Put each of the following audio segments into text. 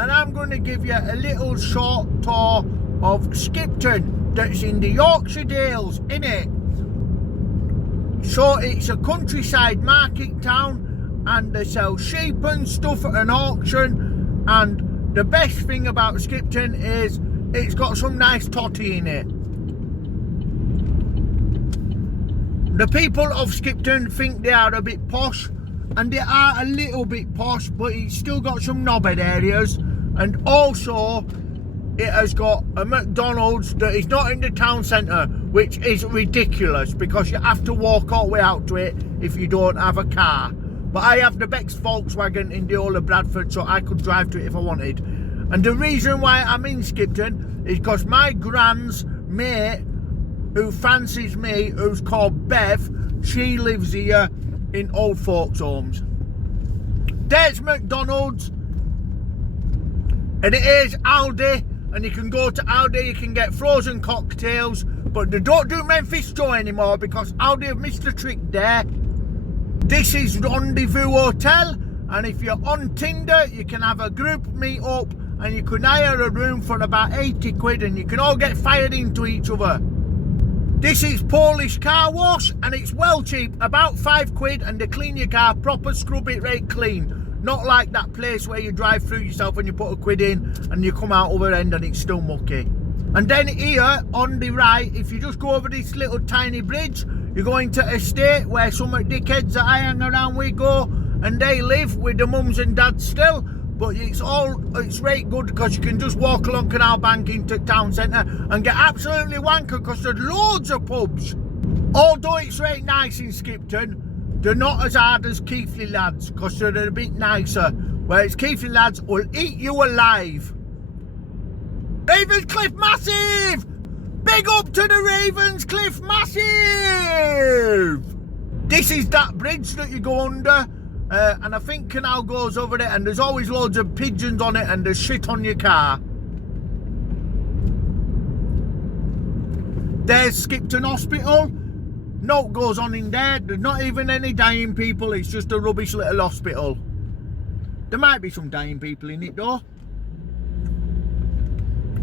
and I'm going to give you a little short tour of Skipton that's in the Yorkshire Dales, innit? So it's a countryside market town and they sell sheep and stuff at an auction, and the best thing about Skipton is it's got some nice totty in it. The people of Skipton think they are a bit posh, and they are a little bit posh, but it's still got some knobhead areas. And also it has got a McDonald's that is not in the town centre, which is ridiculous because you have to walk all the way out to it if you don't have a car. But I have the best Volkswagen in the whole of Bradford, so I could drive to it if I wanted. And the reason why I'm in Skipton is because my gran's mate, who fancies me, who's called Bev, she lives here in old folks' homes. There's McDonald's, and it is Aldi, and you can go to Aldi, you can get frozen cocktails, but they don't do Memphis Joe anymore because Aldi have missed the trick there. This is Rendezvous Hotel, and if you're on Tinder, you can have a group meet up, and you can hire a room for about 80 quid, and you can all get fired into each other. This is Polish car wash, and it's well cheap, about 5 quid, and they clean your car proper, scrub it right clean. Not like that place where you drive through yourself and you put a quid in and you come out other end and it's still mucky. And then here on the right, if you just go over this little tiny bridge, you're going to estate where some of the dickheads that I hang around with go, and they live with the mums and dads still. But it's right good because you can just walk along Canal Bank into town centre and get absolutely wanker because there's loads of pubs. Although it's right nice in Skipton, they're not as hard as Keighley lads because they're a bit nicer. Whereas Keighley lads will eat you alive. Ravenscliff massive! Big up to the Ravenscliff massive! This is that bridge that you go under. And I think Canal goes over it, and there's always loads of pigeons on it, and there's shit on your car. There's Skipton Hospital. Note goes on in there. There's not even any dying people. It's just a rubbish little hospital. There might be some dying people in it though.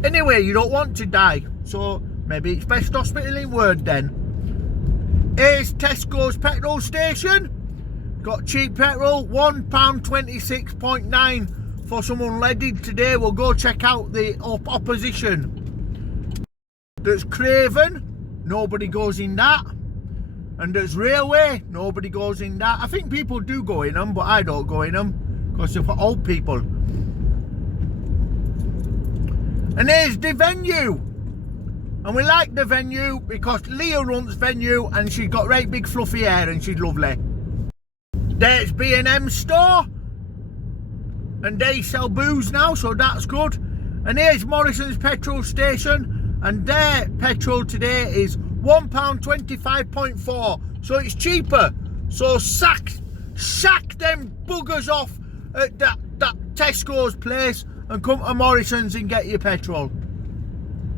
Anyway, you don't want to die, so maybe it's best hospital in word then. Here's Tesco's petrol station. Got cheap petrol, £1.26.9 for some unleaded today. We'll go check out the opposition. There's Craven, nobody goes in that. And there's Railway, nobody goes in that. I think people do go in them, but I don't go in them because they're for old people. And there's the Venue. And we like the Venue because Leah runs Venue and she's got right big fluffy hair and she's lovely. There's B&M store, and they sell booze now, so that's good. And here's Morrison's petrol station, and their petrol today is £1.25.4, so it's cheaper. So sack them buggers off at that Tesco's place and come to Morrison's and get your petrol.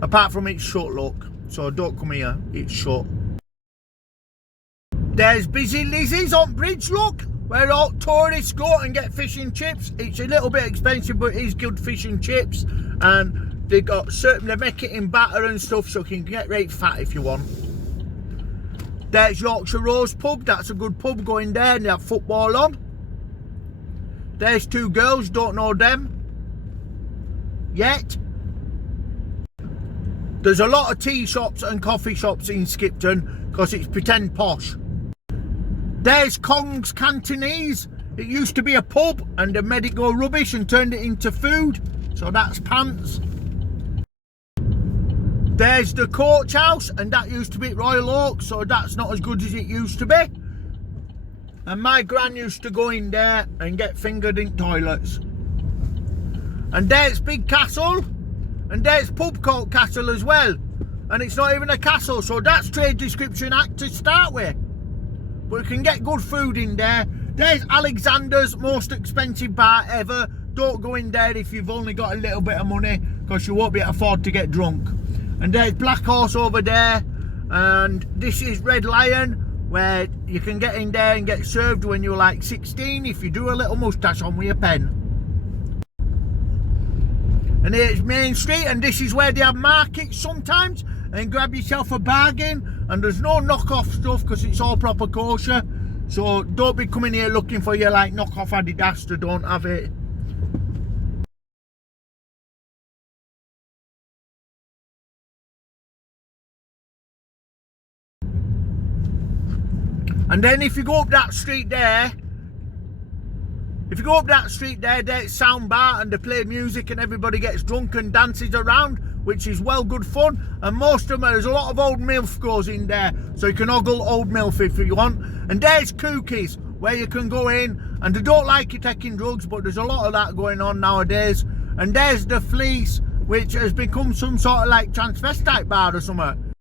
Apart from it's shut, look, so don't come here, it's shut. There's Busy Lizzie's on Bridge, look, where all tourists go and get fish and chips. It's a little bit expensive, but it is good fish and chips. And they make it in batter and stuff, so you can get right fat if you want. There's Yorkshire Rose Pub, that's a good pub, go in there and they have football on. There's two girls, don't know them yet. There's a lot of tea shops and coffee shops in Skipton because it's pretend posh. There's Kong's Cantonese. It used to be a pub and they made it go rubbish and turned it into food. So that's pants. There's the Coach House, and that used to be at Royal Oak, so that's not as good as it used to be. And my gran used to go in there and get fingered in toilets. And there's Big Castle, and there's Pub Court Castle as well. And it's not even a castle, so that's Trade Description Act to start with. But you can get good food in there. There's Alexander's, most expensive bar ever. Don't go in there if you've only got a little bit of money, because you won't be able to afford to get drunk. And there's Black Horse over there, and this is Red Lion, where you can get in there and get served when you're like 16 if you do a little moustache on with a pen. And it's Main Street, and this is where they have markets sometimes, and grab yourself a bargain, and there's no knockoff stuff because it's all proper kosher. So don't be coming here looking for your like knockoff Adidas, they don't have it. And then if you go up that street there, there's sound bar, and they play music and everybody gets drunk and dances around, which is well good fun. And most of them, there's a lot of old MILF goes in there, so you can ogle old MILF if you want. And there's Cookies, where you can go in, and they don't like you taking drugs, but there's a lot of that going on nowadays. And there's the Fleece, which has become some sort of like transvestite bar or something.